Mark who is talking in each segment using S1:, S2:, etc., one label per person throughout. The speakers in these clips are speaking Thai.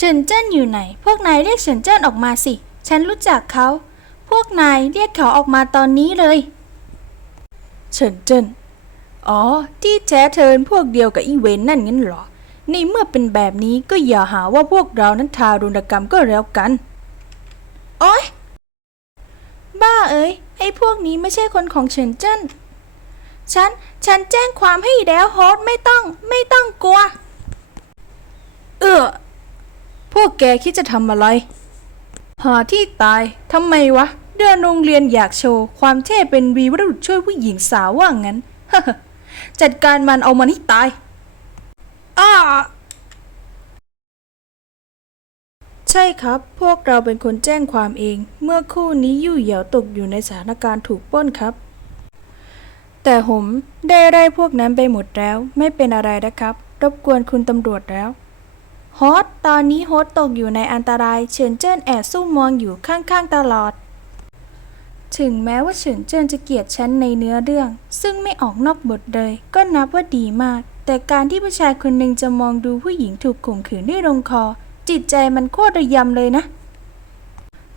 S1: เฉินเจิ้นอยู่ไหน พวกนายเรียกเฉินเจิ้นออกมาสิ ฉันรู้จักเขา พวกนายเรียกเขาออกมาตอนนี้เลย เฉินเจิ้น อ๋อ ที่แท้เธอเป็นพวกเดียวกับอีเวนนั่นงั้นเหรอ ในเมื่อเป็นแบบนี้ก็อย่าหาว่าพวกเรานั้นทารุณกรรมก็แล้วกัน โอ๊ย บ้าเอ้ย ไอ้พวกนี้ไม่ใช่คนของเฉินเจิ้น ฉัน ฉันแจ้งความให้แล้วโฮสต์ไม่ต้อง ไม่ต้องกลัว เออ พวกแกคิดจะทำอะไร หาที่ตายทำไมวะ เดือนโรงเรียนอยากโชว์ ความเท่เป็นวีวรุษช่วยผู้หญิงสาวว่างั้น จัดการมันเอามันให้ตายอ้าใช่ครับ พวกเราเป็นคนแจ้งความเอง เมื่อคู่นี้ยู่เหยาตกอยู่ในสถานการณ์ถูกปล้นครับ แต่ผมได้ไล่พวกนั้นไปหมดแล้ว ไม่เป็นอะไรนะครับ รบกวนคุณตำรวจแล้ว ฮอตตอนนี้ฮอตตกอยู่ในอันตราย เฉินเจิ้นแอบซุ่มมองอยู่ข้างๆตลอด ถึงแม้ว่าเฉินเจิ้นจะเกลียดฉันในเนื้อเรื่อง ซึ่งไม่ออกนอกบทเลย ก็นับว่าดีมาก แต่การที่ผู้ชายคนหนึ่งจะมองดูผู้หญิงถูกข่มขืนด้วยลงคอ จิตใจมันโคตรระยำเลยนะ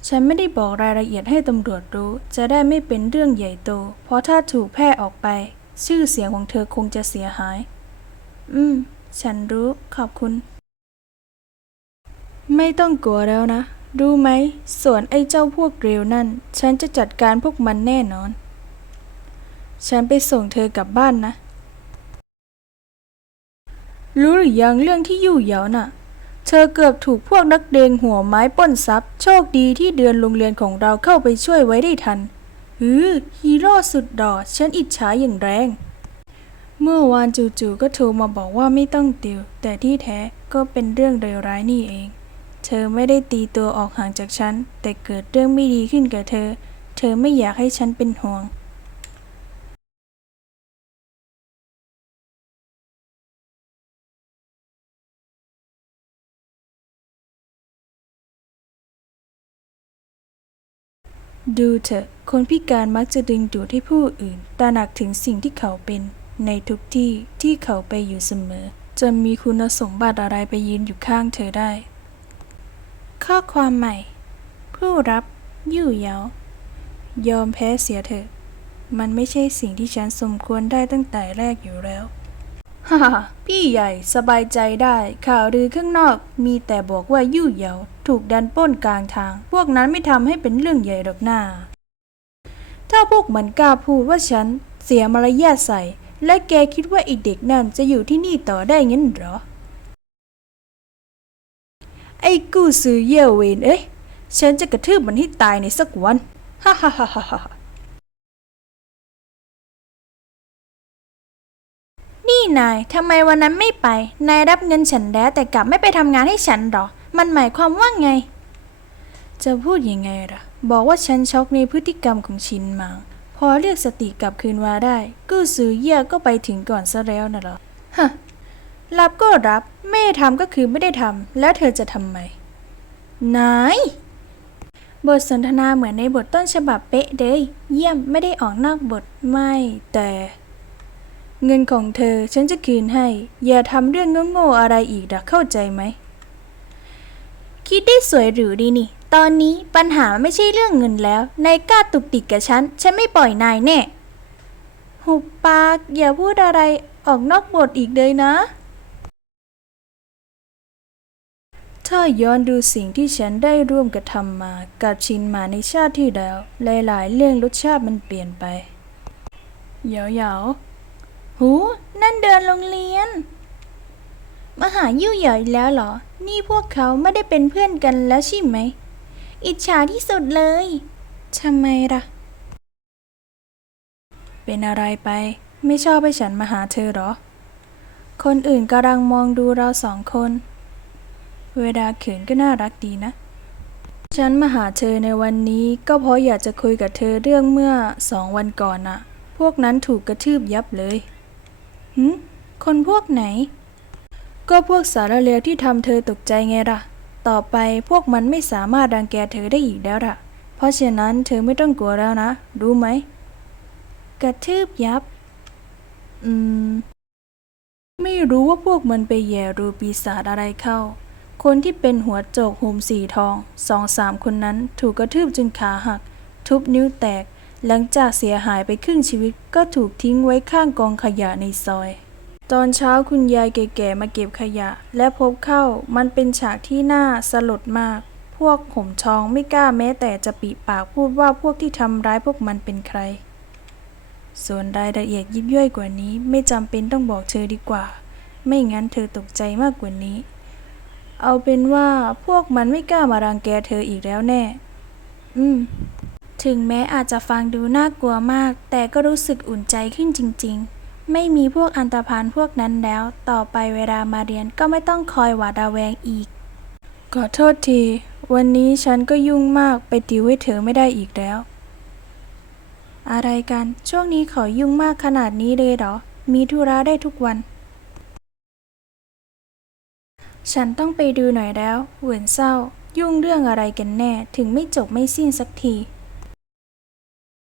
S1: ฉันไม่ได้บอกรายละเอียดให้ตำรวจรู้ จะได้ไม่เป็นเรื่องใหญ่โต เพราะถ้าถูกแพร่ออกไป ชื่อเสียงของเธอคงจะเสียหาย อืม ฉันรู้ ขอบคุณ ไม่ต้องกลัวแล้วนะ รู้ไหม ส่วนไอ้เจ้าพวกเร็วนั่น ฉันจะจัดการพวกมันแน่นอน ฉันไปส่งเธอกลับบ้านนะ รู้หรือยังเรื่องที่ยู่เหยาน่ะ เธอเกือบถูกพวกนักเลงหัวไม้ป้นทรัพย์ โชคดีที่เดือนโรงเรียนของเราเข้าไปช่วยไว้ได้ทันฮือฮีโร่สุดดอฉันอิจฉาอย่างแรง เมื่อวานจู่ๆก็โทรมาบอกว่าไม่ต้องติว แต่ที่แท้ก็เป็นเรื่องเลวร้ายนี่เอง เธอไม่ได้ตีตัวออกห่างจากฉัน แต่เกิดเรื่องไม่ดีขึ้นกับเธอ เธอไม่อยากให้ฉันเป็นห่วงดูเถอะ คนพิการมักจะดึงดูดให้ผู้อื่น ตระหนักถึงสิ่งที่เขาเป็น ในทุกที่ที่เขาไปอยู่เสมอจะมีคุณสมบัติอะไรไปยืนอยู่ข้างเธอได้ ข้อความใหม่ ผู้รับยู่เหยายอมแพ้เสียเถอะ มันไม่ใช่สิ่งที่ฉันสมควรได้ตั้งแต่แรกอยู่แล้วฮ่าพี่ใหญ่สบายใจได้ ข่าวลือข้างนอกมีแต่บอกว่ายู่เหยาถูกดันปล้นกลางทาง พวกนั้นไม่ทำให้เป็นเรื่องใหญ่หรอกหน้า ถ้าพวกมันกล้าพูดว่าฉันเสียมารยาทใส่ และแกคิดว่าไอเด็กนั่นจะอยู่ที่นี่ต่อได้งั้นเหรอ ไอ้กู้ซื้อเย่เวนเอ้ย ฉันจะกระทืบมันให้ตายในสักวัน ฮ่าฮ่าฮ่าฮ่านี่นายทำไมวันนั้นไม่ไป นายรับเงินฉันแล้วแต่กลับไม่ไปทำงานให้ฉันหรอ มันหมายความว่าไง จะพูดยังไงล่ะ บอกว่าฉันช็อกในพฤติกรรมของชินมางพอเรียกสติกลับคืนมาได้ กู้ซื้อเย่ก็ไปถึงก่อนซะแล้วน่ะหรอ ฮะ รับก็รับ ไม่ทำก็คือไม่ได้ทำแล้วเธอจะทำไมนายบทสนทนาเหมือนในบทต้นฉบับเป๊ะเลยเยี่ยมไม่ได้ออกนอกบทไม่แต่ เงินของเธอฉันจะคืนให้ อย่าทำเรื่องโง่ๆอะไรอีกนะเข้าใจไหม คิดได้สวยหรูดีนี่ ตอนนี้ปัญหาไม่ใช่เรื่องเงินแล้วนายกล้าตุกติกกับฉัน ฉันไม่ปล่อยนายแน่ หุบปากอย่าพูดอะไรออกนอกบทอีกเลยนะ ถ้าย้อนดูสิ่งที่ฉันได้ร่วมกระทำมากับชินมาในชาติที่แล้ว หลายๆ เรื่องรสชาติมันเปลี่ยนไปเหยาเหยาๆหู นั่นเดินโรงเรียน มาหายู่เหยาอีกแล้วเหรอ นี่พวกเขาไม่ได้เป็นเพื่อนกันแล้วใช่ไหม อิจฉาที่สุดเลยทำไมล่ะ เป็นอะไรไป ไม่ชอบให้ฉันมาหาเธอเหรอ คนอื่นกำลังมองดูเราสองคน เวลาเขินก็น่ารักดีนะ ฉันมาหาเธอในวันนี้ก็เพราะอยากจะคุยกับเธอเรื่องเมื่อสองวันก่อนน่ะ พวกนั้นถูกกระทืบยับเลยหืมคนพวกไหน ก็พวกสารเลวที่ทำเธอตกใจไงล่ะ ต่อไปพวกมันไม่สามารถรังแกเธอได้อีกแล้วล่ะ เพราะฉะนั้นเธอไม่ต้องกลัวแล้วนะ รู้ไหม กระทืบยับ อืม ไม่รู้ว่าพวกมันไปแย่รูปีศาจอะไรเข้า คนที่เป็นหัวโจกห่มสีทองสองสามคนนั้นถูกกระทืบจนขาหัก ทุบนิ้วแตก หลังจากเสียหายไปครึ่งชีวิตก็ถูกทิ้งไว้ข้างกองขยะในซอย ตอนเช้าคุณยายแก่ๆมาเก็บขยะ และพบเข้ามันเป็นฉากที่น่าสลดมาก พวกห่มทองไม่กล้าแม้แต่จะปิปากพูดว่าพวกที่ทำร้ายพวกมันเป็นใคร ส่วนรายละเอียดยิบย่อยกว่านี้ไม่จำเป็นต้องบอกเธอดีกว่า ไม่งั้นเธอตกใจมากกว่านี้ เอาเป็นว่าพวกมันไม่กล้ามารังแกเธออีกแล้วแน่ อืม ถึงแม้อาจจะฟังดูน่ากลัวมาก แต่ก็รู้สึกอุ่นใจขึ้นจริง ๆ ไม่มีพวกอันตรพานพวกนั้นแล้ว ต่อไปเวลามาเรียนก็ไม่ต้องคอยหวาดระแวงอีก ขอโทษที วันนี้ฉันก็ยุ่งมากไปติวให้เธอไม่ได้อีกแล้ว อะไรกัน ช่วงนี้เขายุ่งมากขนาดนี้เลยเหรอ มีธุระได้ทุกวัน ฉันต้องไปดูหน่อยแล้ว เหวินเศร้า ยุ่งเรื่องอะไรกันแน่ ถึงไม่จบไม่สิ้นสักที